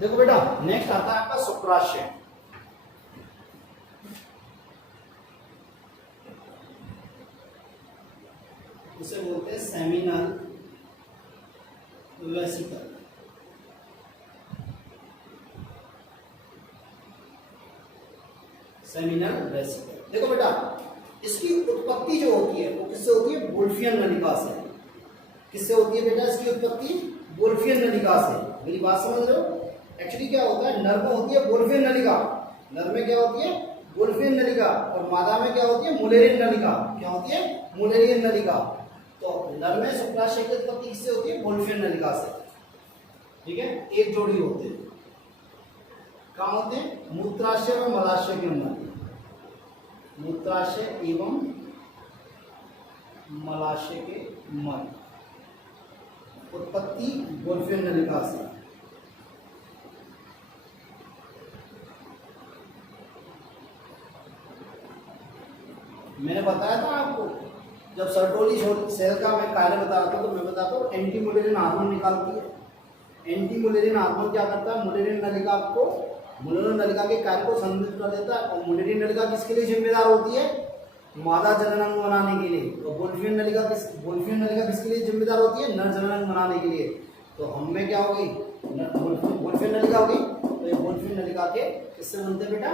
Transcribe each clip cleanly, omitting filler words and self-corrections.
देखो बेटा नेक्स्ट आता है आपका शुक्राशय। उसे बोलते हैं सेमिनल वेसिकल। Seminal vesicle. देखो बेटा इसकी उत्पत्ति जो होती है वो किससे होती है? वुल्फियन नलिका से। किससे होती है बेटा इसकी उत्पत्ति? वुल्फियन नलिका से। मेरी बात समझ रहे हो? एक्चुअली क्या होता है, नर में होती है वुल्फियन नलिका, नर में क्या होती है? वुल्फियन नलिका, और मादा में क्या होती है? मुलेरियन नलिका। क्या होती है? मुलेरियन नलिका। तो नर में शुक्राशय की उत्पत्ति किससे होती है? वुल्फियन नलिका से। ठीक है, एक जोड़ी होते हैं। कहाँ होते हैं? मूत्राशय और मलाशय के अंदर। मूत्राशय एवं मलाशय के मध्य। उत्पत्ति वुल्फियन नलिका से। मैंने बताया था आपको जब सर्टोली सेल का मैं कार्य बता रहा था तो मैं बताता हूँ एंटी मुलेरियन हार्मोन निकालती है। एंटी मुलेरियन हार्मोन क्या करता है? मुलेरियन नलिका को, मुलेरियन नलिका के कार्य को संतुलित कर देता है। और मुलेरियन नलिका किसके लिए जिम्मेदार होती है? मादा जननांग बनाने के लिए। तो वुल्फियन नलिका किसके लिए जिम्मेदार होती है? नर जननांग बनाने के लिए। तो हम में क्या हो गई? वुल्फियन नलिका हो गई। तो ये वुल्फियन नलिका के किससे बनते हैं बेटा?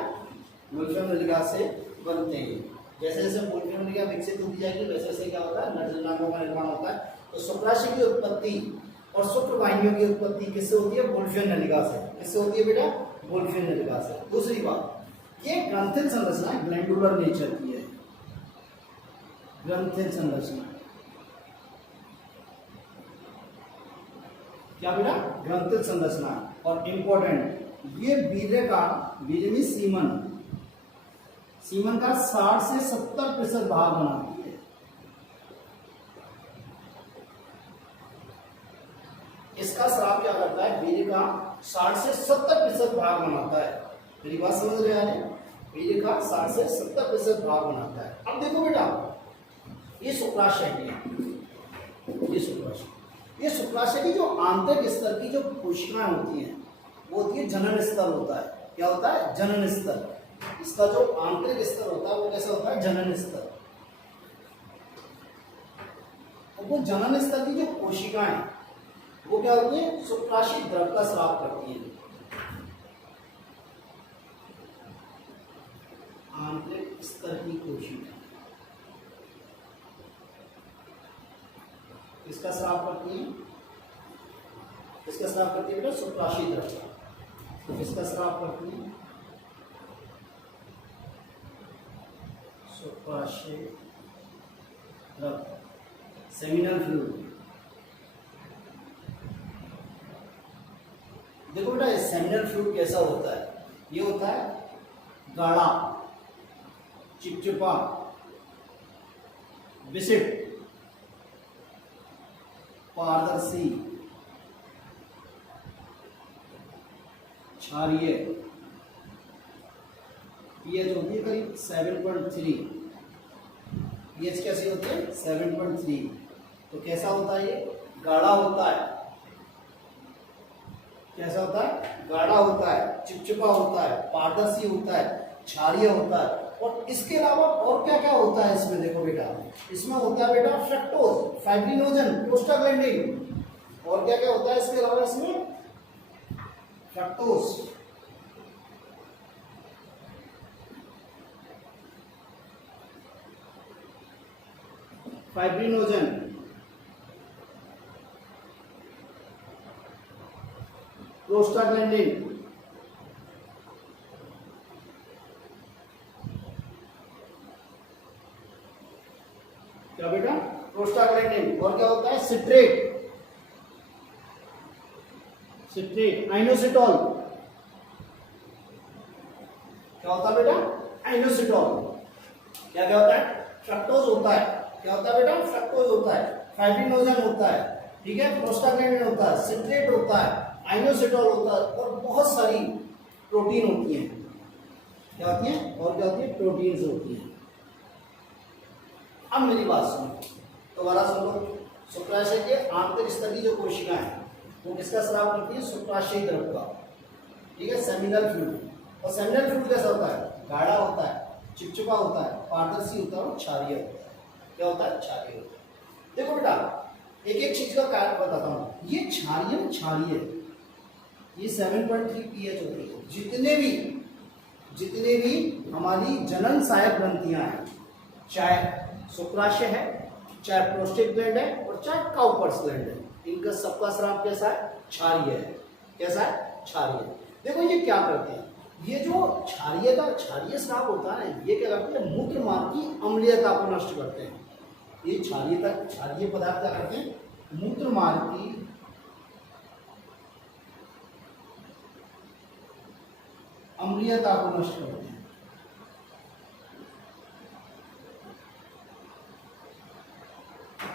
वुल्फियन नलिका से बनते हैं। जैसे जैसे वुल्फियन नलिका विकसित होती जाएगी वैसे वैसे क्या होता है? नर जननांगों का निर्माण होता है। तो शुक्राशय की उत्पत्ति और शुक्रवाहिनियों की उत्पत्ति किससे होती है? वुल्फियन नलिका से। किससे होती है बेटा? वुल्फियन नलिका से। दूसरी बात, ये ग्रंथिल संरचना ग्लैंडुलर नेचर की है। ग्रंथिल संरचना क्या बेटा? ग्रंथिल संरचना। और इंपॉर्टेंट, ये वीर्य का, वीर्य में सीमन का 60 से 70% भाग बनाती है। इसका स्राव क्या करता है? वीर्य का 60 से 70% भाग बनाता है। मेरी बात समझ रहे हैं? वीर्य का 60 से 70% भाग बनाता है। अब देखो बेटा ये शुक्राशय की, ये शुक्राशय की जो आंतरिक स्तर की जो कोशिकाएं होती हैं वो होती है जनन स्तर होता है। क्या होता है? जनन स्तर। इसका जो आंतरिक स्तर होता है वो कैसा होता है? जनन स्तर। वो जनन स्तर की जो कोशिकाएं वो क्या होती है? शुक्राशय द्रव का स्राव करती है। आंतरिक स्तर की कोशिकाएं किसका स्राव करती है? किसका स्राव करती है बेटा? शुक्राशय द्रव का। तो किसका स्राव करती है? शुक्राशय द्रव, सेमिनल फ्लूइड। देखो बेटा सेमिनल फ्लूइड कैसा होता है? ये होता है गाढ़ा, चिपचिपा, विशिष्ट, पारदर्शी, क्षारीय। पीएच होती है करीब 7.3। पीएच कैसी होती है? 7.3। तो कैसा होता है? ये गाढ़ा होता है। कैसा होता है? गाढ़ा होता है, चिपचिपा होता है, पारदर्शी होता है, क्षारीय होता है। और इसके अलावा और क्या क्या होता है इसमें? देखो बेटा इसमें होता है बेटा फ्रक्टोज, फाइब्रिनोजन, प्रोस्टाग्लैंडिन। और क्या क्या होता है इसके अलावा? इसमें फ्रक्टोज, फाइब्रिनोजन, प्रोस्टाग्लैंडिन, क्या बेटा? प्रोस्टाग्लैंडिन। और क्या होता है? Citrate, inositol. क्या होता है बेटा? आइनोसिटोल। क्या क्या होता है? फ्रक्टोज होता है। क्या होता है बेटा? फ्रक्टोज होता है, फाइब्रिनोजन होता है, ठीक है, प्रोस्टाग्लैंडिन होता है, सिट्रेट होता है, आइनोसिटोल होता है, और बहुत सारी प्रोटीन होती हैं। क्या होती हैं? और क्या होती है? प्रोटीन्स होती हैं। अब मेरी बात सुनो, दोबारा सुन लो। शुक्राशय के आंतरिक स्तर की जो कोशिकाएं हैं वो किसका स्राव करती है? शुक्राशय द्रव का। ठीक है, सेमिनल फ्लूइड। और सेमिनल फ्लूइड कैसा होता है? गाढ़ा होता है, चिपचिपा होता है, पारदर्शी होता है और क्षारीय होता है। क्या होता है? क्षारीय होता है। देखो बेटा, एक एक चीज का कारण बताता हूँ। ये क्षारीय ये 7.3 pH होती है। जितने भी हमारी जनन सहायक ग्रंथियां हैं, चाहे शुक्राशय है, चाहे प्रोस्टेट ग्लैंड है और चाहे काउपर्स ग्लैंड है, इनका सबका स्राव कैसा है? क्षारीय है। कैसा है? क्षारीय। देखो ये क्या करते हैं, ये जो क्षारीय स्राव होता है, ये क्या करते हैं? मूत्र मार्ग की अम्लीयता को नष्ट करते हैं। ये क्षारीय पदार्थ क्या करते हैं? मूत्र मार्ग की अम्लीयता को नष्ट करते हैं।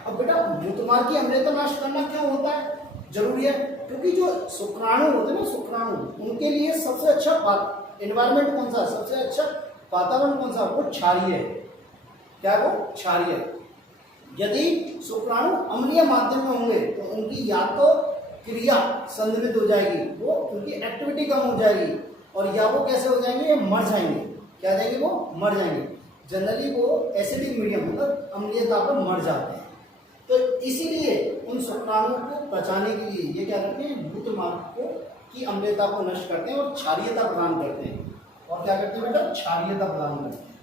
अब बेटा, मूत्रमार्ग की अम्लीयता नष्ट करना क्यों होता है? जरूरी है, क्योंकि जो शुक्राणु होते हैं ना, शुक्राणु, उनके लिए सबसे अच्छा एनवायरमेंट कौन सा? सबसे अच्छा वातावरण कौन सा? वो क्षारीय है। क्या? वो क्षारीय है। यदि शुक्राणु अम्लीय माध्यम में होंगे तो उनकी या तो क्रिया संदमित हो जाएगी, वो उनकी एक्टिविटी कम हो जाएगी, और या वो कैसे हो जाएंगे? मर जाएंगे। क्या हो जाएंगे? वो मर जाएंगे। जनरली वो एसिडिक मीडियम मतलब अम्लीयता पर मर जाते हैं। तो इसीलिए उन शुक्राणुओं को बचाने के लिए ये क्या करते हैं? मूत्र मार्ग की अम्लीयता को नष्ट करते हैं और क्षारीयता प्रदान करते हैं। और क्या करते हैं बेटा? क्षारीयता प्रदान करते हैं।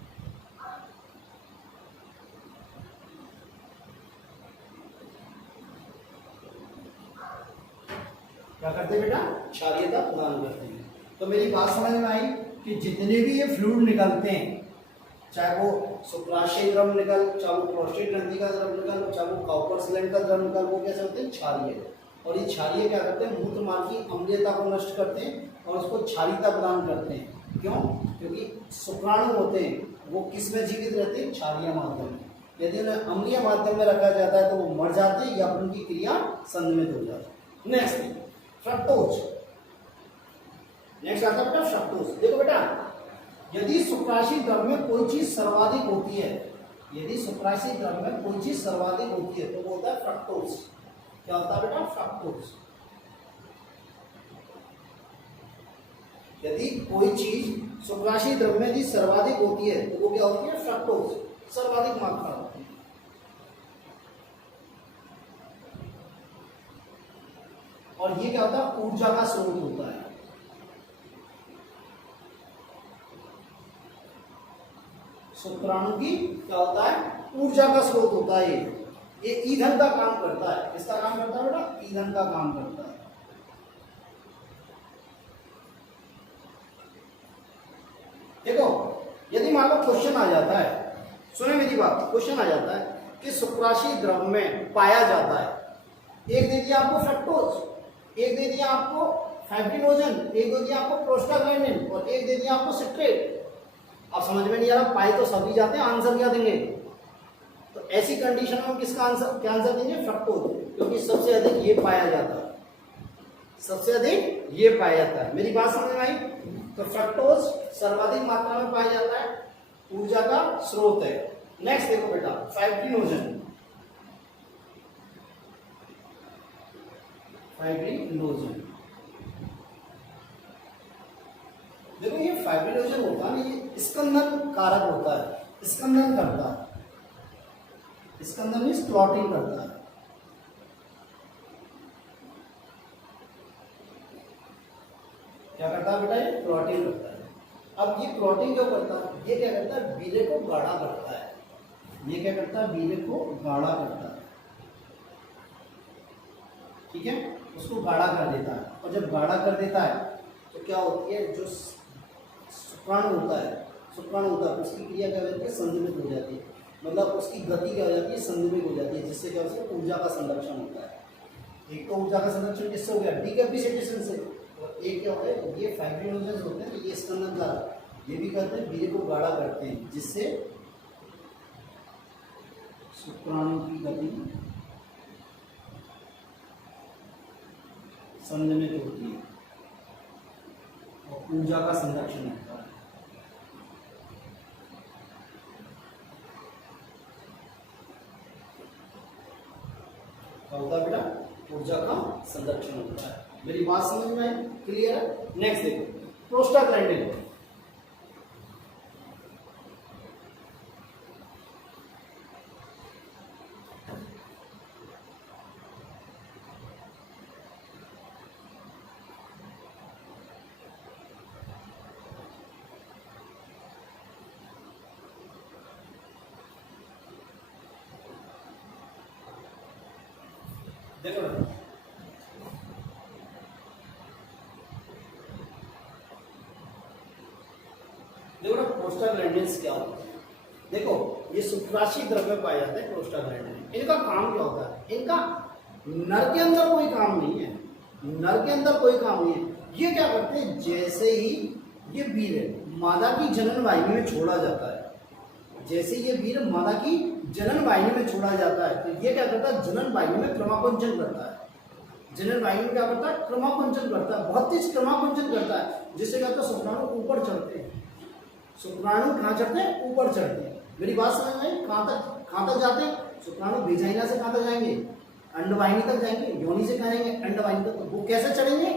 क्या करते हैं बेटा? क्षारीयता प्रदान करते हैं। तो मेरी बात समझ में आई कि जितने भी ये फ्लूइड निकलते हैं, चाहे वो शुक्राशय द्रव निकल, चाहे वो प्रोस्टेट ग्रंथि का द्रव निकल, चाहे वो काउपर्स ग्लैंड का द्रव निकल, वो कैसे होते हैं? क्षारीय। और ये क्षारीय क्या करते हैं? मूत्र मार्ग की अम्लीयता को नष्ट करते हैं और उसको क्षारीयता प्रदान करते हैं। क्यों? क्योंकि शुक्राणु होते हैं वो किस में जीवित रहते हैं? क्षारीय माध्यम में। यदि उन्हें अम्लीय माध्यम में रखा जाता है तो वो मर जाते हैं या उनकी क्रिया संदमित हो जाती है। Next, fructose. नेक्स्ट आता है बेटा फ्रक्टोज। देखो बेटा, यदि शुक्राशय द्रव में कोई चीज सर्वाधिक होती है, यदि शुक्राशय द्रव में कोई चीज सर्वाधिक होती है तो वो होता है फ्रक्टोज। क्या होता है बेटा? फ्रक्टोज। यदि कोई चीज शुक्राशय द्रव में यदि सर्वाधिक होती है तो वो क्या होती है? फ्रक्टोज, सर्वाधिक मात्रा होती है। और ये क्या होता है? ऊर्जा का स्रोत होता है। शुक्राणु की क्या होता है? ऊर्जा का स्रोत होता है। ये ईंधन का काम करता है। किसका काम करता है बेटा? ईंधन का काम करता है। देखो, यदि मान लो क्वेश्चन आ जाता है, सुने मेरी बात, क्वेश्चन आ जाता है कि शुक्राशय द्रव में पाया जाता है, एक दे दिया आपको फ्रक्टोज, एक दे दिया आपको फाइब्रिनोजन, एक दे दिया आपको प्रोस्टाग्लैंडिन और एक दे दिया आपको सिट्रेट। अब समझ में नहीं आ रहा, पाए तो सभी जाते हैं, आंसर क्या देंगे? तो ऐसी कंडीशन में हम किसका आंसर, क्या आंसर देंगे? फ्रक्टोज, क्योंकि सबसे अधिक ये पाया जाता है, सबसे अधिक ये पाया जाता है। मेरी बात समझ में आई? तो फ्रक्टोज सर्वाधिक मात्रा में पाया जाता है, ऊर्जा का स्रोत है। नेक्स्ट देखो बेटा, फाइब्रिनोजन। फाइब्रिनोजन, देखो ये फाइब्रिनोजन होता है, ये स्कंदन कारक होता है, स्कंदन करता है। स्कंदन मीन्स क्लॉटिंग करता है। क्या करता है बेटा? ये क्लॉटिंग करता है। अब ये क्लॉटिंग क्यों करता है? ये क्या करता है? बीरे को गाढ़ा करता है। ये क्या करता है? बीरे को गाढ़ा करता है। ठीक है, उसको गाढ़ा कर देता है। और जब गाढ़ा कर देता है तो क्या होती है? जो शुक्राणु होता है उसकी क्रिया क्या हो जाती है? संदमित हो जाती है। मतलब उसकी गति क्या हो जाती है? संदमित हो जाती है, जिससे क्या होता है? ऊर्जा का संरक्षण होता है। एक तो ऊर्जा का संरक्षण किससे हो गया? डीकैपेसिटेशन से। और एक क्या होता है? ये फाइब्रिनोजन होते हैं, ये स्कंदन कारक, ये भी करते हैं, बीरे को गाढ़ा करते हैं, जिससे शुक्राणु की गति संदमित होती है और ऊर्जा का संरक्षण होता है। क्या होता है बेटा? ऊर्जा का संरक्षण होता है। मेरी बात समझ में आई? क्लियर है? नेक्स्ट देखो प्रोस्टाग्लैंडिन। देखो देखो प्रोस्टाग्लैंडिन्स क्या होता है। देखो ये शुक्राशय द्रव्य पाए जाते हैं प्रोस्टाग्लैंडिन। इनका काम क्या होता है? इनका नर के अंदर कोई काम नहीं है, नर के अंदर कोई काम नहीं है। ये क्या करते हैं, जैसे ही ये वीर्य मादा की जनन वाहिनी में छोड़ा जाता है, जैसे ये वीर्य मादा की जनन वाहिनी में छोड़ा जाता है तो ये क्या करता है, जनन वाहिनी में क्रमाकुंचन करता है। जनन वाहिनी में क्या करता है, क्रमाकुंचन करता है, बहुत तेज क्रमाकुंचन करता है, जिससे क्या होता है शुक्राणु ऊपर चढ़ते हैं। शुक्राणु कहाँ चढ़ते हैं? ऊपर चढ़ते हैं। मेरी बात समझ में आई? कहाँ तक जाते हैं? शुक्राणु वेजाइना से कहाँ तक जाएंगे? अंडवाहिनी तक जाएंगे। योनि से कहाँ जाएंगे? अंडवाहिनी तक। वो कैसे चढ़ेंगे?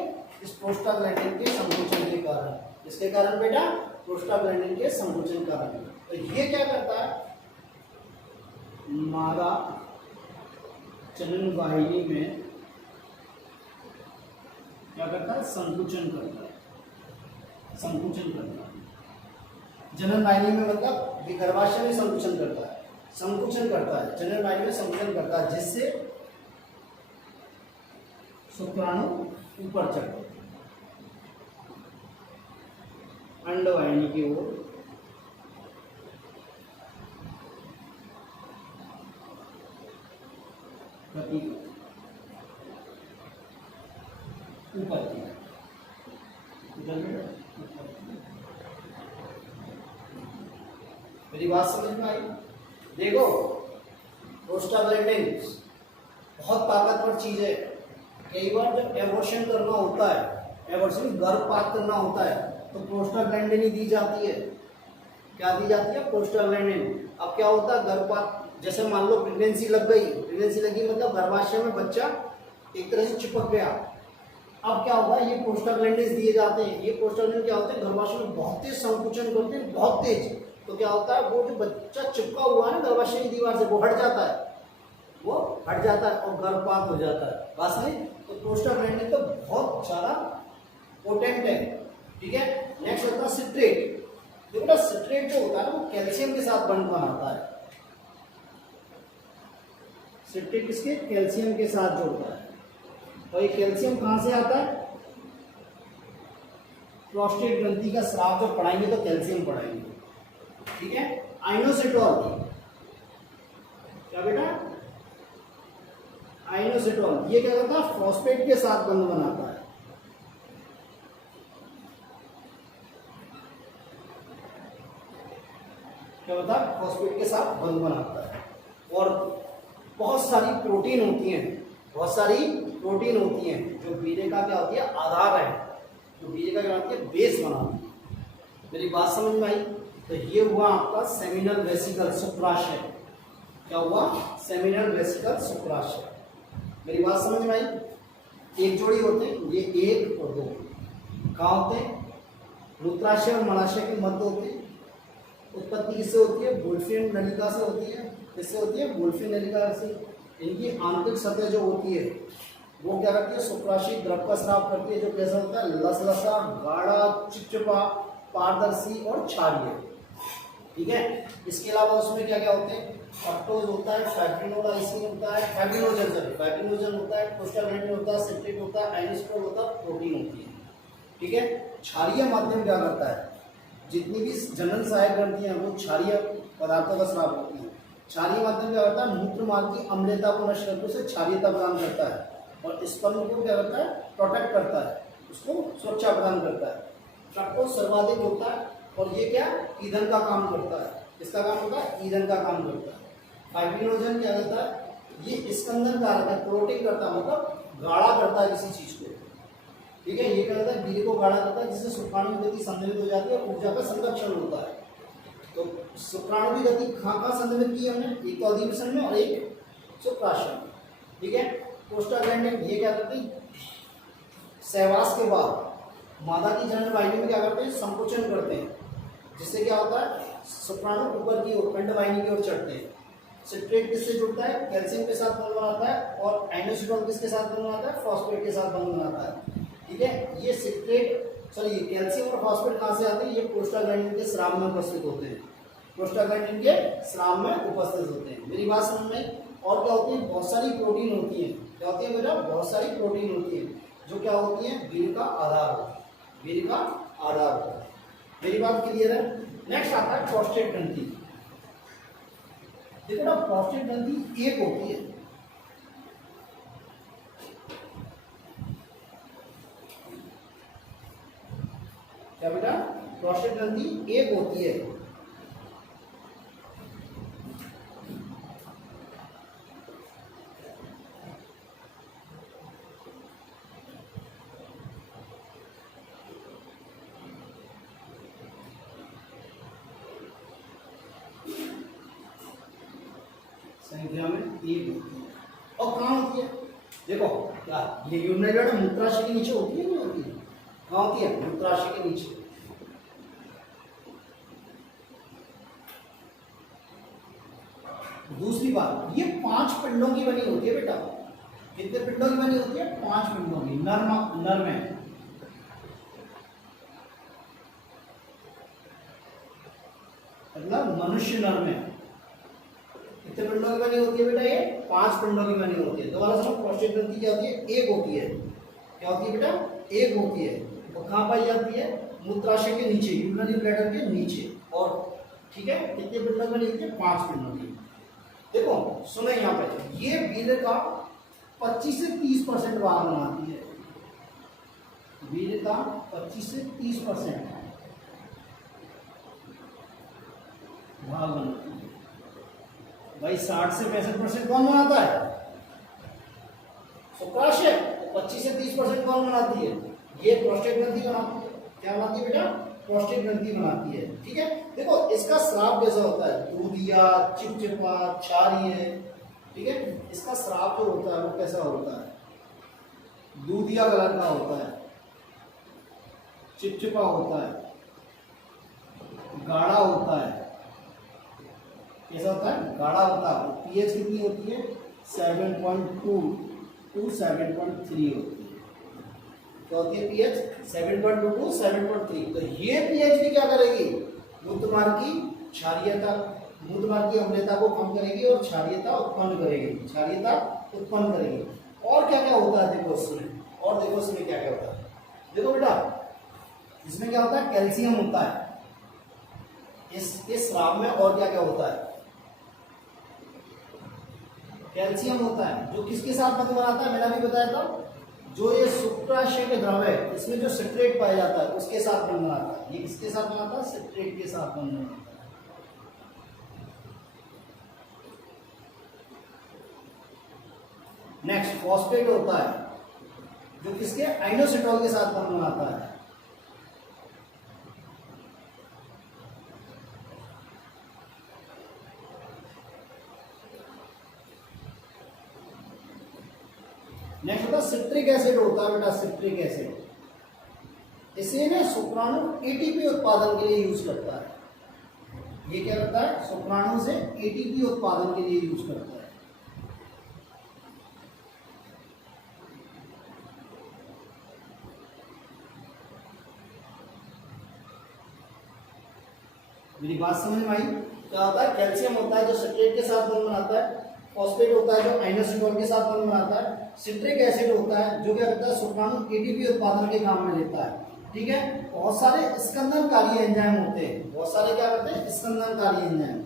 इस प्रोस्टाग्लैंडिन के संकोचन के कारण। इसके कारण बेटा प्रोस्टाग्लैंडिन के संकोचन के कारण। तो ये क्या करता है, मादा जनन वाहिनी में क्या करता है, संकुचन करता है, संकुचन करता है। जनन वाहिनी में मतलब गर्भाशय में संकुचन करता है, संकुचन करता है, जनन वाहिनी में संकुचन करता है, जिससे शुक्राणु ऊपर चढ़ते हैं अंडवाहिनी की ओर। ऊपर की मेरी बात समझ में आई? देखो प्रोस्टाग्लैंडिन बहुत ताकतवर चीज है। कई बार जब एबॉर्शन करना होता है, एबॉर्शन गर्भपात करना होता है, तो प्रोस्टाग्लैंडिन ही दी जाती है। क्या दी जाती है? प्रोस्टाग्लैंडिन। अब क्या होता है, गर्भपात जैसे मान लो प्रेगनेंसी लग गई, प्रेगनेंसी लगी मतलब गर्भाशय में बच्चा एक तरह से चिपक गया। अब क्या होगा, ये प्रोस्टाग्लैंडिन दिए जाते हैं। ये प्रोस्टाग्लैंडिन क्या होते हैं, गर्भाशय में बहुत तेज संकुचन करते हैं, बहुत तेज। तो क्या होता है, वो जो बच्चा चिपका हुआ है ना गर्भाशय की दीवार से, वो हट जाता है, वो हट जाता है और गर्भपात हो जाता है। बस नहीं, तो प्रोस्टाग्लैंडिन तो बहुत ज्यादा पोटेंट है। ठीक है, नेक्स्ट होता है सिट्रेट। देखो ना, सिट्रेट जो होता है ना वो कैल्शियम के साथ बंध बनाता है। सिट्रेट किसके? कैल्शियम के साथ जोड़ता है। और ये कैल्शियम कहां से आता है? प्रोस्टेट ग्रंथि का स्राव जो पढ़ाएंगे तो कैल्शियम पढ़ाएंगे। ठीक है, आइनोसिटोल। क्या बेटा? आइनोसिटोल। ये क्या करता है, फॉस्फेट के साथ बंध बनाता है। क्या होता है, फॉस्फेट के साथ बंध बनाता है। और बहुत सारी प्रोटीन होती हैं, बहुत सारी प्रोटीन होती हैं जो वीर्य का क्या होती है, आधार है, जो वीर्य का क्या होती है, बेस बनाती है। मेरी बात समझ में आई? तो ये हुआ आपका सेमिनल वेसिकल शुक्राशय। क्या हुआ? सेमिनल वेसिकल शुक्राशय। मेरी बात समझ में आई? एक जोड़ी होते हैं, ये एक और दो। कहाँ होते हैं? मूत्राशय और मलाशय के मध्य होते हैं। उत्पत्ति किससे होती है? गोल्फिन नलिका से होती है। किससे होती है? गोल्फिन नलिका से। इनकी आंतरिक सतह जो होती है वो क्या करती है, शुक्राशय द्रव का स्राव करती है, जो कैसा होता है, लसलसा, गाढ़ा, चिपचिपा, पारदर्शी और क्षारीय। ठीक है, इसके अलावा उसमें क्या क्या होते हैं, फ्रक्टोज होता है, फाइब्रिनोलाइसिन होता है, फाइब्रिनोजन होता है, प्रोस्टाग्लैंडिन होता है, सिट्रेट होता है, आइनोसिटोल होता है, प्रोटीन होती है। ठीक है, क्षारीय माध्यम क्या करता है, जितनी भी जनन सहायक ग्रंथियां हैं वो क्षारीय पदार्थों का स्राव होती है। क्षारीय माध्यम क्या करता है, मूत्र मार्ग की अम्लता को नष्ट करके उसे क्षारीयता प्रदान करता है और स्पर्म को क्या करता है, प्रोटेक्ट करता है, उसको सुरक्षा प्रदान करता है। फ्रक्टोज सर्वाधिक होता है और ये क्या, ईंधन का काम करता है। किसका काम होता है? ईंधन का काम करता है। फाइब्रिनोजन क्या करता है, ये स्कंदन कारक है, प्रोटीन करता है, मतलब गाढ़ा करता है किसी चीज को। ठीक है, ये क्या करता है, वीर्य को गाढ़ा करता है, जिससे शुक्राणु की गति संतुलित हो जाती है, ऊर्जा का संरक्षण होता है। तो शुक्राणु की गति कहाँ संतुलित की हमने, एक तो अधिवेशन में और एक शुक्राशय में। ठीक है, प्रोस्टाग्लैंडिन ये क्या करती है, सहवास के बाद मादा की जनन वाहिनी में क्या करते हैं, संकुचन करते हैं, जिससे क्या होता है शुक्राणु ऊपर की ओर अंड वाहिनी की ओर चढ़ते हैं। सिट्रेट किससे जुड़ता है, कैल्शियम के साथ बंध बनाता है, और एंडोसिटोन किसके साथ बंध बनाता है, फॉस्फेट के साथ बंध बनाता है। ठीक है, ये सिट्रेट सॉरी कैल्शियम और फॉस्फेट कहाँ से आते हैं, ये प्रोस्टाग्लैंडिन के स्राव में उपस्थित होते हैं, प्रोस्टाग्लैंडिन के स्राव में उपस्थित होते हैं। मेरी बात समझ में? और क्या होती है, बहुत सारी प्रोटीन होती है। क्या होती है बेटा, बहुत सारी प्रोटीन होती है जो क्या होती है, वीर्य का आधार होता है, वीर्य का आधार होता है। मेरी बात क्लियर है? नेक्स्ट आता है प्रोस्टेट ग्रंथि। देखो ना, प्रोस्टेट ग्रंथि एक होती है, क्या बेटा, प्रोस्टेट ग्रंथि एक होती है। संख्या में एक होती है। और कहाँ होती है, देखो क्या ये यूरिनरी मूत्राशय के नीचे होती है, नहीं होती है? कहाँ होती है, मूत्राशय के नीचे। दूसरी बात, ये 5 पिंडों की बनी होती है बेटा। कितने पिंडों की बनी होती है, 5 पिंडों की। नर में मतलब मनुष्य नर में कितने पिंडों की बनी होती है बेटा, ये 5 पिंडों की बनी होती है। दोबारा सुनो, प्रोस्टेट ग्रंथि क्या होती है, एक होती है। क्या होती है बेटा, एक होती है। वो कहाँ पाई जाती है, मूत्राशय के नीचे, यूरिनरी ब्लैडर के नीचे। और ठीक है, कितने पिंडों की बनी होती है, 5 पिंडों की। देखो सुनो, यहाँ पे ये वीर्य का 25 से 30% भाग बनाती है, वीर्य का 25 से 30% भाग बनाती है। भाई 60 से 65% कौन बनाता है, शुक्राशय। 25 से 30% कौन बनाती है, ये प्रोस्टेट ग्रंथि बनाती है। क्या बनाती है बेटा, प्रोस्टेट ग्रंथि बनाती है। ठीक है, देखो इसका स्राव कैसा होता है, दूधिया, चिपचिपा, क्षारीय। ठीक है, इसका स्राव जो होता है वो कैसा होता है, दूधिया कलर का होता है, चिपचिपा होता है, गाढ़ा होता है। कैसा होता है, गाढ़ा होता है। पीएच कितनी होती है, 7.2 to 7.3 होती है। क्या होती है पीएच, 7.2 to 7.3। तो ये पीएच भी क्या करेगी, मूत्रमार्ग की क्षारीयता, मूत्रमार्ग की अम्लता को कम करेगी और क्षारीयता उत्पन्न करेगी, क्षारीयता उत्पन्न करेगी। और क्या क्या होता है देखो इसमें, और देखो इसमें क्या क्या होता है। देखो बेटा, इसमें क्या होता है, कैल्शियम होता है इसके स्राव में। और क्या क्या होता है, कैल्शियम होता है, जो किसके साथ बंध बनाता है, मैंने अभी बताया था, जो ये शुक्राशय के द्रव है इसमें जो सिट्रेट पाया जाता है उसके साथ बंध बनाता है। ये किसके साथ बनाता है, सिट्रेट के साथ बंध बनाता है। नेक्स्ट फॉस्फेट होता है, जो किसके, आइनोसिटोल के साथ बंध बनाता है। नेक्स्ट होता है सिट्रिक एसिड होता है बेटा, सिट्रिक एसिड। इसे ना शुक्राणु एटीपी उत्पादन के लिए यूज करता है। ये क्या करता है, शुक्राणु से एटीपी उत्पादन के लिए यूज करता है। मेरी बात समझ में आई? क्या होता है, कैल्शियम होता है जो सिट्रेट के साथ बंध बनाता है, फॉस्फेट होता है जो आइनोसिटोल के साथ बंध बनाता है, सिट्रिक एसिड होता है जो क्या करता है, शुक्राणु एटीपी उत्पादन के काम में लेता है। ठीक है, बहुत सारे स्कंदनकारी एंजाइम होते हैं, बहुत सारे क्या करते हैं, स्कंदनकारी एंजाइम।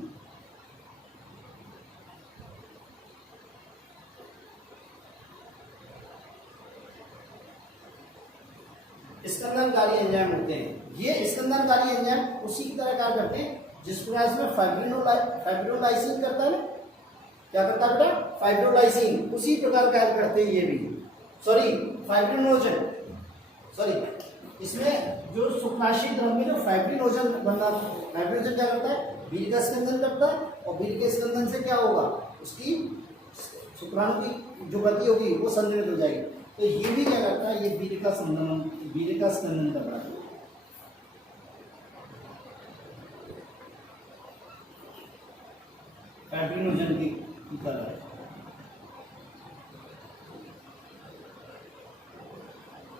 स्कंदनकारी एंजाइम होते हैं। ये स्कंदनकारी एंजाइम उसी की तरह कार्य करते हैं जिस प्रकार इसमें फाइब्रोलाइसिन करता है ना, क्या करता है बेटा, फाइब्रोलाइसिन, उसी प्रकार कार्य करते हैं ये भी। सॉरी फाइब्रिनोजन, सॉरी इसमें जो शुक्राशय द्रव में जो फाइब्रिनोजन बनना, फाइब्रिनोजन क्या करता है, वीर्य का स्कंदन करता है, और वीर्य के स्कंदन से क्या होगा, उसकी शुक्राणु की जो गति होगी वो संतुलित हो जाएगी। तो ये भी क्या करता है, ये वीर्य का स्कंदन कर रहा है। फाइब्रिनोजन की तरह है।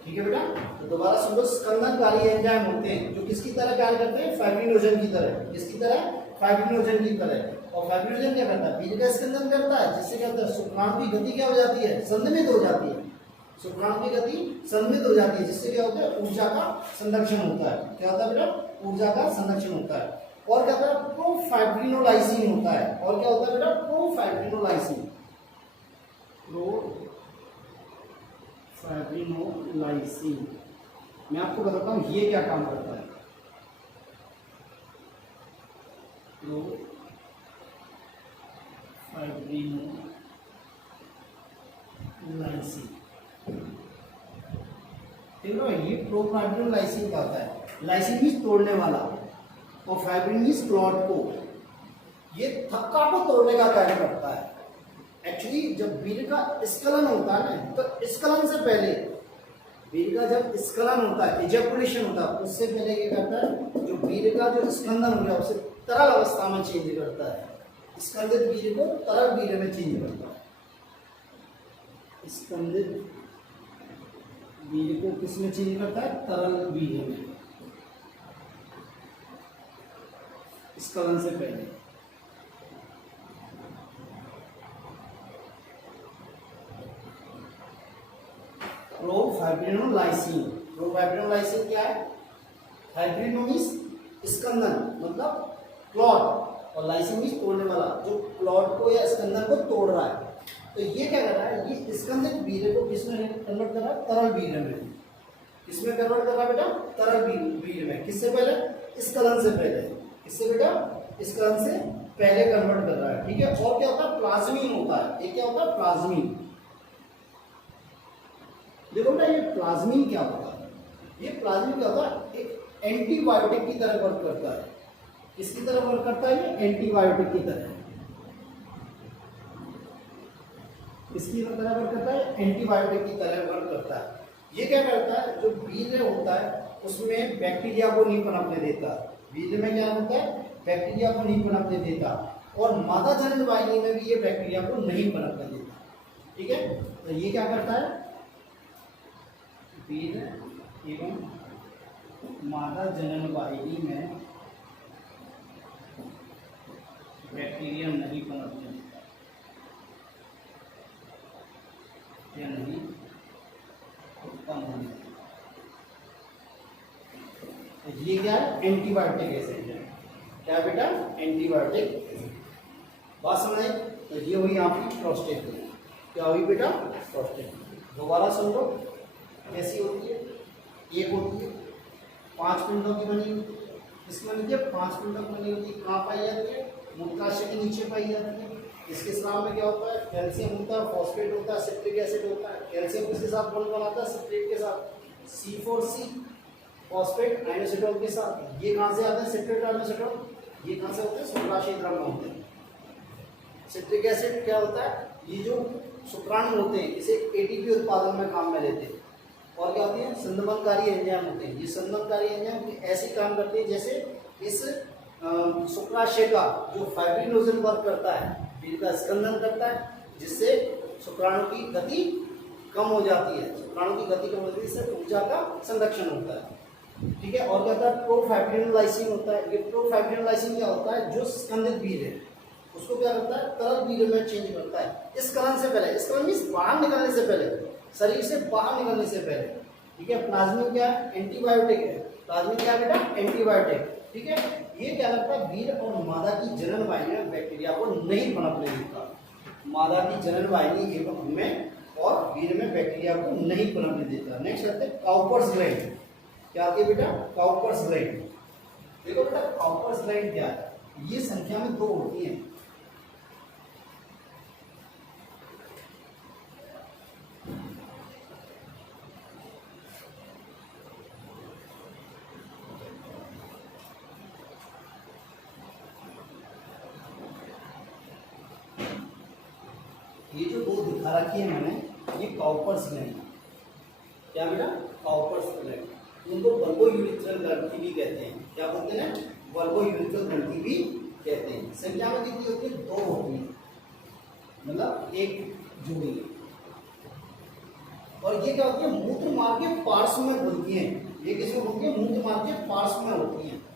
ठीक है बेटा, तो दोबारा सुन लो, स्कंदनकारी एंजाइम होते हैं जो किसकी तरह कार्य करते हैं, फाइब्रिनोजन की तरह। किसकी तरह, फाइब्रिनोजन की तरह। और फाइब्रिनोजन क्या करता है, वीर्य का स्कंदन करता है, जिससे क्या होता है, शुक्राणु की गति क्या हो जाती है, संदमित हो जाती है। शुक्राणु की गति संदमित हो जाती है, जिससे क्या होता है, ऊर्जा का संरक्षण होता है। क्या होता है बेटा, ऊर्जा का संरक्षण होता है। और क्या होता है, प्रोफाइब्रिनोलाइसिन होता है। और क्या होता है बेटा, प्रोफाइब्रिनोलाइसिन। फाइब्रिनोलाइसिन, मैं आपको बताता हूँ ये क्या काम करता है। फाइब्रिनोलाइसिन, ठीक है, ये प्रोफाइब्रिनोलाइसिन क्या होता है, लाइसिन मीन्स तोड़ने वाला और फाइब्रिन मीन्स क्लॉट को, ये थक्का को तोड़ने का कार्य करता है। एक्चुअली जब वीर्य का स्खलन होता है ना, तो स्खलन से पहले, वीर्य का जब स्खलन होता है, इजैकुलेशन होता है, उससे पहले क्या करता है, जो वीर्य का जो स्कंदन हो गया उसे तरल अवस्था में चेंज करता है। स्कंदित वीर्य को तरल वीर्य में चेंज करता है। स्कंदित वीर्य को किस में चेंज करता है, तरल वीर्य में, स्खलन से पहले। प्रोफाइब्रिनोलाइसिन, प्रोफाइब्रिनोलाइसिन क्या है, फाइब्रिनो मीन्स स्कंदन मतलब क्लॉट, और लाइसिन मीन्स तोड़ने वाला, जो क्लॉट को या स्कंदन को तोड़ रहा है। तो ये क्या कर रहा है, ये स्कंदित वीर्य को किसमें कन्वर्ट कर रहा है, तरल वीर्य में। किसमें कन्वर्ट कर रहा है बेटा, तरल वीर्य में। किससे पहले, स्खलन से पहले। किससे बेटा, स्खलन से पहले कन्वर्ट कर रहा है। ठीक है, और क्या होता है, प्लाज्मीन होता है। ये क्या होता है, प्लाज्मीन। देखो बेटा, ये प्लाज्मीन क्या होता है, ये प्लाज्मीन क्या होता है, एक एंटीबायोटिक की तरह वर्क करता है। किसकी तरह वर्क करता है, ये एंटीबायोटिक की तरह। किसकी तरह वर्क करता है, एंटीबायोटिक की तरह वर्क करता है। ये क्या करता है, जो वीर्य होता है उसमें बैक्टीरिया को नहीं पनपने देता। वीर्य में क्या होता है, बैक्टीरिया को नहीं पनपने देता, और मादा जनन वाहिनी में भी ये बैक्टीरिया को नहीं पनपने देता। ठीक है, तो ये क्या करता है, वीर्य एवं मादा जनन वाहिनी में बैक्टीरिया नहीं पनपने देता या नहीं उत्पन्न होने देता। ये क्या है, एंटीबायोटिक एसिड है। क्या बेटा, एंटीबायोटिक एसिड। बात समझ आई। तो ये हुई आपकी प्रोस्टेट। क्या हुई बेटा, प्रोस्टेट। दोबारा सुन लो, कैसी होती है, एक होती है 5 पिंडों की बनी हुई। इसमें लीजिए 5 पिंडों की बनी होती है। कहाँ पाई जाती है, मूत्राशय के नीचे पाई जाती है। इसके स्राव में क्या होता है, कैल्शियम होता है, फॉस्फेट होता है, सिट्रिक एसिड होता है। कैल्शियम किसके साथ बॉन्ड बनाता है, सिट्रेट के साथ, C4C, फॉस्फेट आयनोसिटोन के साथ। ये कहाँ से आते हैं, सिट्रेट आयनोसिटोन, ये कहाँ से होते हैं, शुक्राशय द्रव में होते हैं। सिट्रिक एसिड क्या होता है, ये जो शुक्राणु होते हैं इसे ATP उत्पादन में काम में लेते हैं। और क्या होती है, संदमनकारी एंजाइम होते हैं। ये संदमनकारी एंजाइम ऐसे काम करते हैं जैसे इस शुक्राशय का जो फाइब्रिनोजन वर्क करता है, वीर्य का स्कंदन करता है, जिससे शुक्राणु की गति कम हो जाती है। शुक्राणु की गति कम होती है, इससे ऊर्जा का संरक्षण होता है। ठीक है, और क्या होता है, प्रोफाइब्रिनोलाइसिन होता है। ये प्रोफाइब्रिनोलाइसिन क्या होता है, जो स्कंदित वीर्य है उसको क्या करता है, तरल वीर्य में चेंज करता है। स्खलन से पहले, स्खलन मीन्स बाहर निकलने से पहले, शरीर से बाहर निकलने से पहले। ठीक है, प्लाज्मिन क्या है, एंटीबायोटिक है। प्लाज्मिन क्या है बेटा, एंटीबायोटिक। ठीक है, ये क्या करता है, वीर्य और मादा की जनन वाहिनी में बैक्टीरिया को नहीं पनपने देता। मादा की जनन वाहिनी एवं में और वीर्य में बैक्टीरिया को नहीं पनपने देता। नेक्स्ट आते हैं काउपर्स ग्लैंड। क्या आती है बेटा, काउपर्स ग्लैंड। देखो बेटा, काउपर्स ग्लैंड क्या है, ये संख्या में 2 होती है। ये जो 2 दिखा रखी है मैंने, ये काउपर्स ग्लैंड। क्या बेटा, कॉपर्स ग्लैंड। उनको बल्बोयूरेथ्रल ग्रंथि भी कहते हैं। क्या बोलते हैं, बल्बोयूरेथ्रल ग्रंथि भी कहते हैं। संख्या में कितनी होती है, 2 होती है, मतलब एक जोड़ी। और ये क्या होती है, मूत्र मार्ग के पार्श्व में बनती है। ये किसमें बनती है, मूत्र मार्ग के पार्श्व में होती है।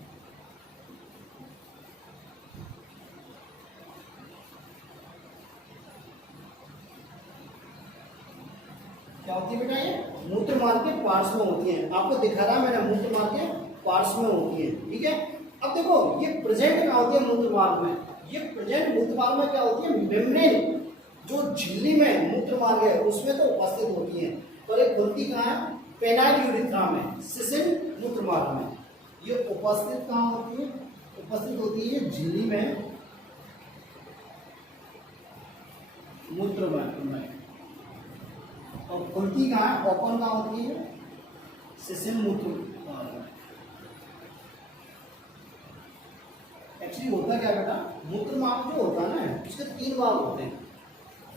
क्या होती है बेटा, ये मूत्र मार्ग के पार्श्व में होती है। आपको दिखा रहा मैंने, मूत्र मार्ग के पार्श्व में होती है, ठीक है। अब देखो ये प्रेजेंट क्या होती है मूत्र मार्ग में, ये प्रेजेंट मूत्र मार्ग में क्या होती है, मेम्ब्रेन जो झिल्ली में मूत्र मार्ग है उसमें तो उपस्थित होती है, पर एक खुलती कहाँ है, पेनाइल यूरेथ्रा में, सिसिल मूत्र मार्ग में। ये उपस्थित कहाँ होती है, उपस्थित होती है झिल्ली में मूत्र में। और खुलती कहाँ है, ओपन कहाँ होती है, सिसिल मूत्र मार्ग में। एक्चुअली होता क्या बेटा, मूत्र मार्ग जो होता है ना, उसके 3 भाग होते हैं।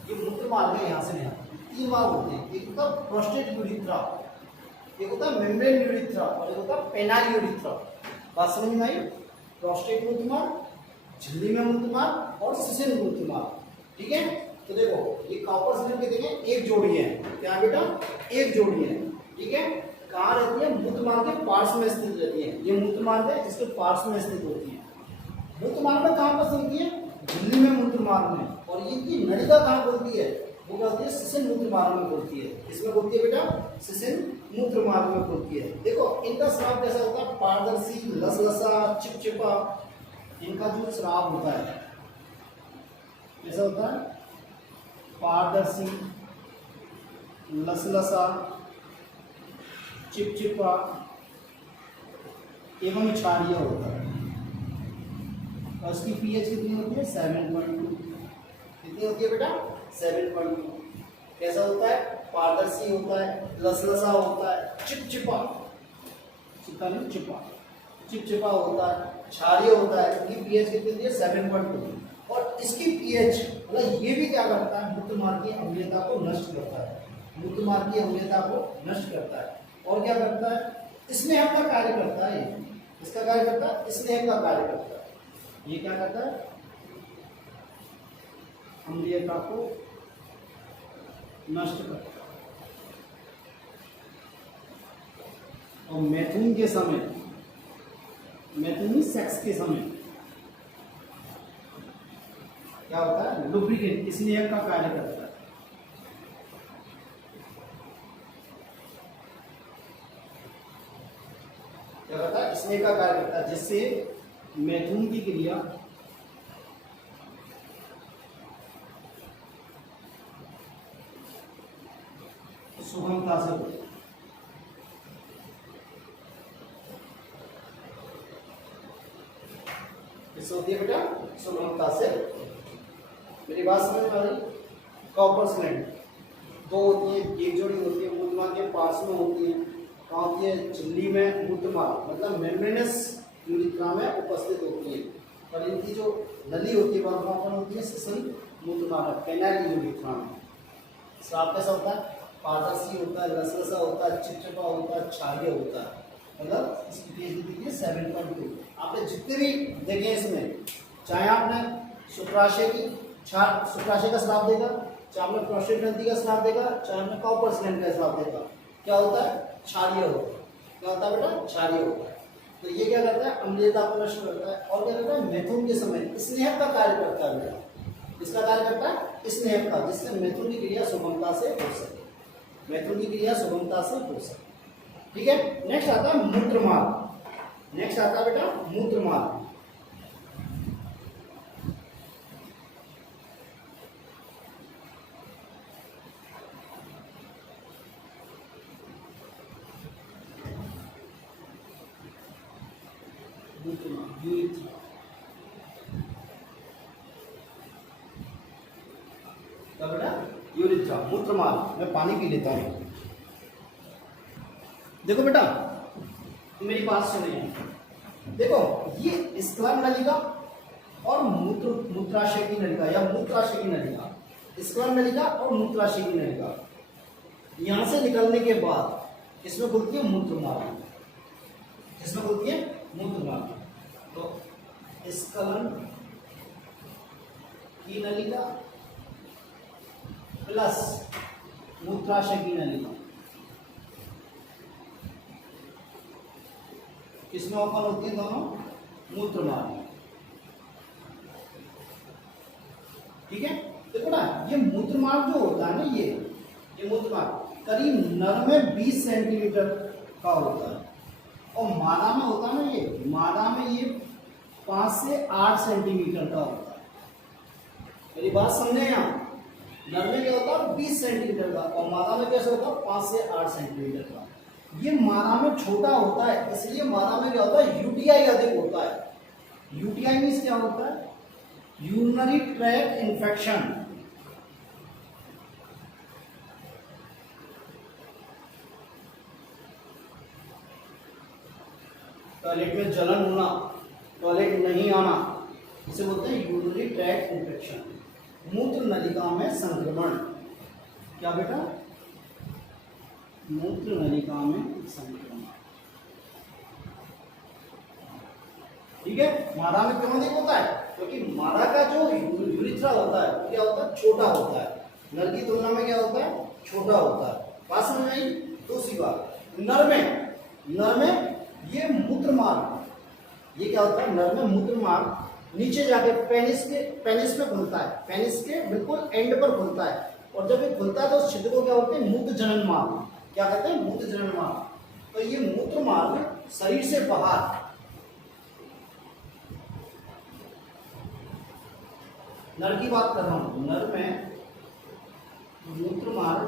ये मूत्र मार्ग है, यहाँ से यहाँ 3 भाग होते हैं। एक होता है प्रोस्टेट यूरेथ्रा, एक होता है मेम्ब्रेन यूरेथ्रा, और एक होता है पेनाइल यूरेथ्रा। बात समझ में आई, प्रोस्टेट मूत्र मार्ग, झिल्ली में मूत्र मार्ग और सिसिल मूत्र मार्ग, ठीक है। तो देखो ये कॉपर्स ग्लैंड के देखें एक जोड़ी है, क्या बेटा, एक जोड़ी है, ठीक है। कहाँ रहती है, मूत्र मार्ग के पार्श्व में स्थित रहती है। ये मूत्र मार्ग है, इसके पार्श्व में स्थित होती है। मूत्र मार्ग में कहाँ पर होती है, झिल्ली में मूत्र मार्ग में। और इनकी नलिका कहाँ बोलती है, वो क्या होती है, सिसिल मूत्र मार्ग में बोलती है। इसमें बोलती है बेटा, सिसिल मूत्र मार्ग में बोलती है। देखो इनका स्राव कैसा होता है, पारदर्शी, लसलसा, चिपचिपा। इनका जो स्राव होता है कैसा होता है, पारदर्शी, लसलसा, चिपचिपा एवं क्षारीय होता है। और इसकी पीएच कितनी होती है, 7.2। कितनी होती है बेटा, 7.2। कैसा होता है, पारदर्शी होता है, लसलसा होता है, चिपचिपा, चिपका नहीं चिपा, चिपचिपा होता है, क्षारीय होता है। इसकी पीएच कितनी होती है, 7.2। और इसकी पीएच मतलब ये भी क्या करता है, मूत्र मार्ग की अम्लीयता को नष्ट करता है, मूत्र मार्ग की अम्लीयता को नष्ट करता है। और क्या करता है, स्नेह का कार्य करता है। इसका कार्य करता है, स्नेह का कार्य करता है। ये क्या करता है, अम्लीयता को नष्ट करता है। और मैथुन के समय, मैथुनी सेक्स के समय क्या होता है, लुब्रिकेंट, स्नेह का कार्य करता है। क्या करता है, स्नेह का कार्य करता है, जिससे मैथुन की क्रिया सुगमता से होती है। होती है बेटा, सुगमता से। मेरी बात समझ में आ रही, कॉपर्स ग्लैंड 2 होती है, एक जोड़ी होती है, मूत्र मार्ग के पास में होती है। कहाँ होती है, झिल्ली में मूत्र मार्ग मतलब मेम्ब्रेनस यूरेथ्रा में उपस्थित होती है। पर इनकी जो नली होती है वह कहाँ पर होती है, सिसिल मूत्र मार्ग, पेनाइल यूरेथ्रा में। स्राव कैसा होता है, पारदर्शी होता है, लसलसा होता है, चिपचिपा होता है, क्षारीय होता है। मतलब इसकी पीएच कितनी है, 7.2। आपने जितने भी देखे इसमें, चाहे आपने शुक्राशय की शुक्राशय का स्राव देगा, चाहे आपने प्रोस्टेट ग्रंथि का स्राव देगा, चाहे आपने कॉपर्स ग्लैंड का स्राव देगा, क्या होता है, क्षारीय होता है। क्या होता है बेटा, क्षारीय होता है। तो ये क्या करता है, अम्लीयता को नष्ट करता है। और क्या करता है, मैथुन के समय स्नेह का कार्य करता है बेटा। इसका कार्य करता है स्नेह का, जिससे मैथुन की क्रिया सुगमता से हो सके, मैथुन की क्रिया सुगमता से हो सके, ठीक है। नेक्स्ट आता है मूत्र मार्ग। नेक्स्ट आता है बेटा मूत्र मार्ग। बेटा यूरेथ्रा, मूत्र मार्ग। मैं पानी पी लेता हूँ। देखो बेटा मेरी बात सुनिए, देखो ये स्क्लम नलिका और मूत्राशय की नलिका या मूत्राशय की नलिका, स्क्लम नलिका और मूत्राशय की नलिका, यहाँ से निकलने के बाद किसमें खुलती है? मूत्र मार्ग। किसमें खुलती है? मूत्र मार्ग। तो स्खलन की नलिका प्लस मूत्राशय की नलिका किसमें ओपन होती है? दोनों मूत्र मार्ग। ठीक है, देखो ना, ये मूत्र मार्ग जो होता है ना, ये मूत्र मार्ग करीब नर में 20 सेंटीमीटर का होता है, और मादा में होता है ना, ये मादा में ये 5 से 8 सेंटीमीटर का होता है। मेरी बात समझे? यहाँ नर में क्या होता है? 20 सेंटीमीटर का, और मादा में कैसे होता है? 5 से 8 सेंटीमीटर का। ये मादा में छोटा होता है, इसलिए मादा में क्या होता है? यूटीआई अधिक होता है। यूटीआई मीन्स क्या होता है? Urinary tract infection. टॉयलेट में जलन होना, टॉयलेट नहीं आना, इसे बोलते हैं यूरिनरी ट्रैक्ट इन्फेक्शन। मूत्र नलिका में संक्रमण। क्या बेटा? मूत्र नलिका में संक्रमण। ठीक है, मादा में क्यों अधिक होता है? क्योंकि मादा का जो यूरिथ्रा होता है वो क्या होता है? छोटा होता है। नर की तुलना में क्या होता है? छोटा होता है। बात समझ में आई? दूसरी बात, नर में ये मूत्र मार्ग, ये क्या होता है? नर में मूत्र मार्ग नीचे जाके पेनिस में खुलता है, पेनिस के बिल्कुल एंड पर खुलता है, और जब ये खुलता है तो उस छिद्र को क्या बोलते हैं? मूत्र जनन मार्ग। क्या कहते हैं? मूत्र जनन मार्ग। तो ये मूत्र मार्ग शरीर से बाहर, नर की बात कर रहा हूं, नर में मूत्र मार्ग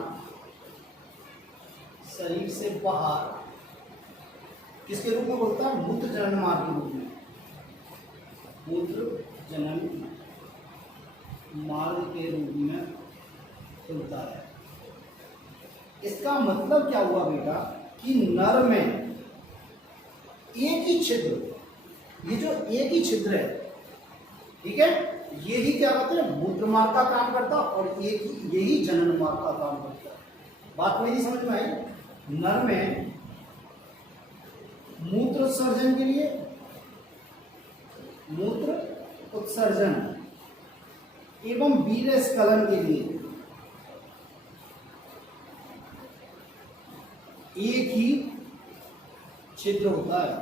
शरीर से बाहर किसके रूप में बोलता है? मूत्र जनन मार्ग के रूप में, मूत्र जनन मार्ग के रूप में खुलता है। इसका मतलब क्या हुआ बेटा? कि नर में एक ही छिद्र, ये जो एक ही छिद्र है, ठीक है, यही क्या कहते हैं? मूत्र मार्ग का काम करता, और यही जनन मार्ग का काम करता है। बात मेरी समझ में आई? नर में मूत्र उत्सर्जन के लिए, मूत्र उत्सर्जन एवं वीर्य स्खलन के लिए एक ही छिद्र होता है,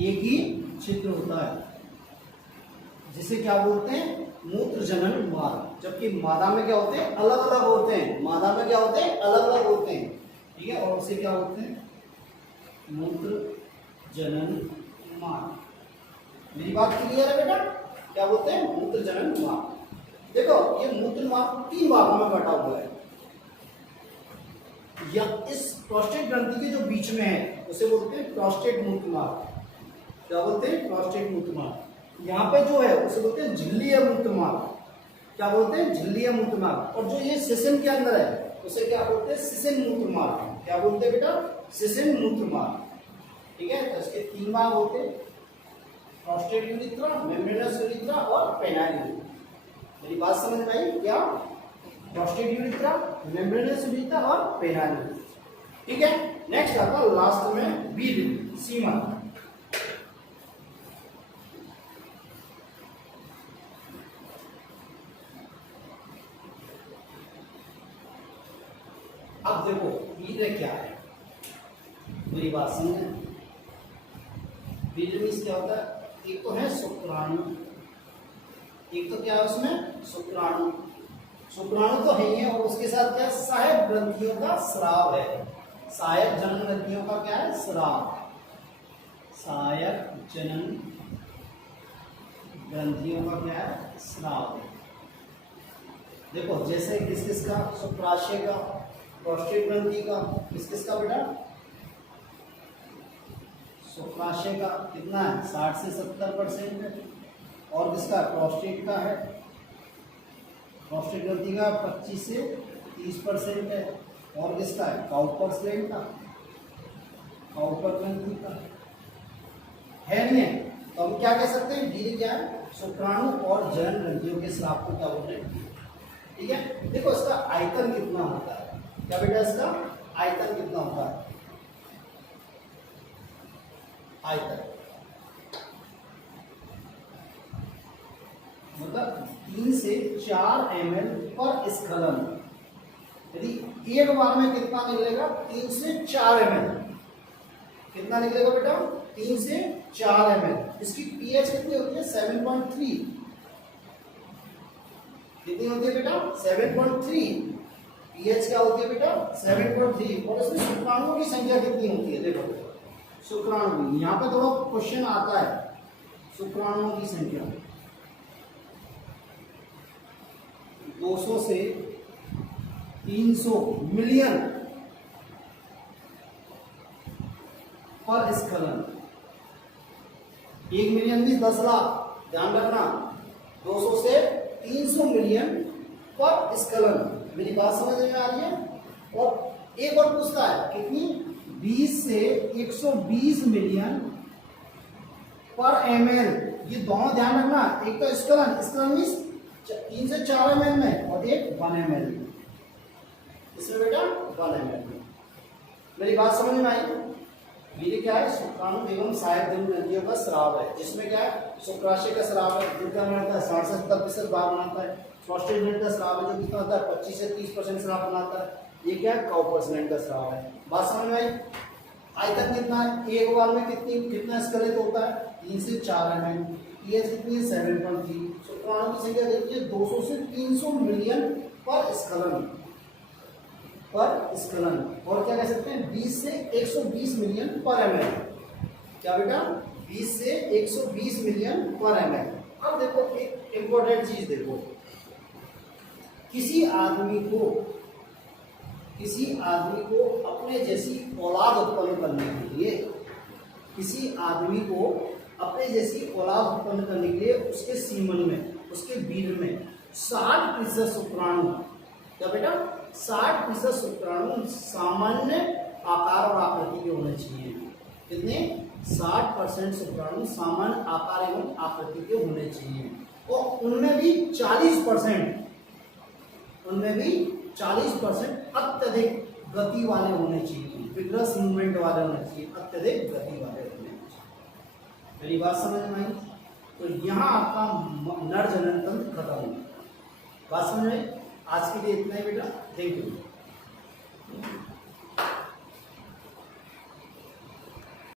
एक ही छिद्र होता है, जिसे क्या बोलते हैं? मूत्र जनन मार्ग। जबकि मादा में क्या होते हैं? अलग अलग होते हैं। मादा में क्या होते हैं? अलग अलग होते हैं। ठीक है, और उसे क्या बोलते हैं? मूत्र जनन मार्ग। मेरी बात क्लियर है बेटा? क्या बोलते हैं? मूत्र जनन मार्ग। देखो, ये मूत्र मार्ग 3 भागों में बटा हुआ है। या इस प्रोस्टेट ग्रंथि के जो बीच में है उसे बोलते हैं प्रोस्टेट मूत्र मार्ग। क्या बोलते हैं? प्रोस्टेट मूत्र मार्ग। यहाँ पे जो है उसे बोलते हैं झिल्लीय मूत्र मार्ग। क्या बोलते हैं? झिल्लीय मूत्र मार्ग। और जो ये सिसिन के अंदर है उसे क्या बोलते हैं? सिसिन मूत्र मार्ग। क्या बोलते हैं बेटा? सिसिन मूत्र मार्ग। ठीक है, तो इसके 3 भाग होते हैं, प्रोस्टेट यूरिथ्रा, मेम्ब्रेनस यूरिथ्रा और पेनाइल यूरिथ्रा। मेरी बात समझ में आई? क्या? प्रोस्टेट यूरिथ्रा, मेम्ब्रेनस यूरिथ्रा और पेनाइल यूरिथ्रा। ठीक है, नेक्स्ट आता है लास्ट में वीर्य सीमन। अब देखो वीर्य क्या है, मेरी बात समझे। वीर्य मीन्स क्या होता है? एक तो है शुक्राणु, एक तो क्या है उसमें? शुक्राणु। शुक्राणु तो है ही है, और उसके साथ क्या है? सहायक ग्रंथियों का स्राव है। सहायक जनन ग्रंथियों का क्या है? स्राव। सहायक जनन ग्रंथियों का क्या है? स्राव। देखो जैसे किस किस का? शुक्राशय का, प्रोस्टेट ग्रंथि का, किस किस का बेटा? शुक्राशय का कितना है? 60 से 70% है। और किसका? प्रोस्टेट का है, प्रोस्टेट ग्रंथि का 25 से 30% है। और किसका है? काउपर स्लेंट का, काउपर ग्रंथि का है नहीं है। तो हम क्या कह सकते हैं? वीर्य क्या है? शुक्राणु और जनन ग्रंथियों के स्राव को क्या बोलते हैं? ठीक है, देखो इसका आयतन कितना होता है? क्या बेटा? इसका आयतन कितना होता है, आयतन मतलब 3 से 4 ml पर स्खलन। यदि एक बार में कितना निकलेगा, 3 से 4 ml, कितना निकलेगा बेटा, 3 से 4 ml। इसकी पीएच कितनी होती है, 7.3। कितनी होती है बेटा, 7.3। पीएच क्या होती है बेटा, 7.3। और इसमें शुक्राणुओं की संख्या कितनी होती है, देखो शुक्राणु, यहाँ पे थोड़ा क्वेश्चन आता है, शुक्राणुओं की संख्या 200 से 300 मिलियन पर स्खलन। 1 मिलियन भी 10 लाख, ध्यान रखना, 200 से 300 मिलियन पर स्खलन। मेरी बात समझ में आ रही है। और एक और पूछता है कितनी, 20 से 120 मिलियन पर ml। ये दोनों ध्यान रखना, एक तो स्खलन, स्खलन मीन्स 3 से 4 ml में, और एक 1 ml में। इसमें बेटा 1 ml में। मेरी बात समझ में आई। ये क्या है, शुक्राणु एवं सहायक ग्रंथियों का स्राव है, जिसमें क्या है, शुक्राशय का स्राव है, जितना बनाता है 60 से 70% भाग बनाता है। प्रोस्टेट ग्लैंड का स्राव है जो कितना होता है, 25 से 30% स्राव बनाता है। ये क्या है, काउपर्स ग्लैंड का स्राव है। बात समझ में आई। आयतन कितना है, एक बार में कितना स्खलित होता है, 3 से 4 ml। पीएच कितनी है, 7.3। शुक्राणु की संख्या देखिए 200 से 300 मिलियन पर स्खलन, पर स्खलन। और क्या कह सकते हैं, 20 से 120 मिलियन पर ml। क्या बेटा, 20 से 120 मिलियन पर ml। अब देखो एक इंपॉर्टेंट चीज देखो, किसी आदमी को अपने जैसी औलाद उत्पन्न करने के लिए, किसी आदमी को अपने जैसी औलाद उत्पन्न करने के लिए उसके सीमन में, उसके वीर्य में 60% शुक्राणु, क्या बेटा, 60% शुक्राणु सामान्य आकार और आकृति के होने चाहिए। कितने, 60% शुक्राणु सामान्य आकार एवं आकृति के होने चाहिए। और उनमें भी 40%, अत्यधिक गति वाले होने चाहिए, विग्रस मूवमेंट वाले होने चाहिए, अत्यधिक गति वाले होने चाहिए। मेरी बात समझ में आई। तो यहाँ आपका नर जनन तंत्र खत्म हो। बात समझ में। आज के लिए इतना ही बेटा, थैंक यू।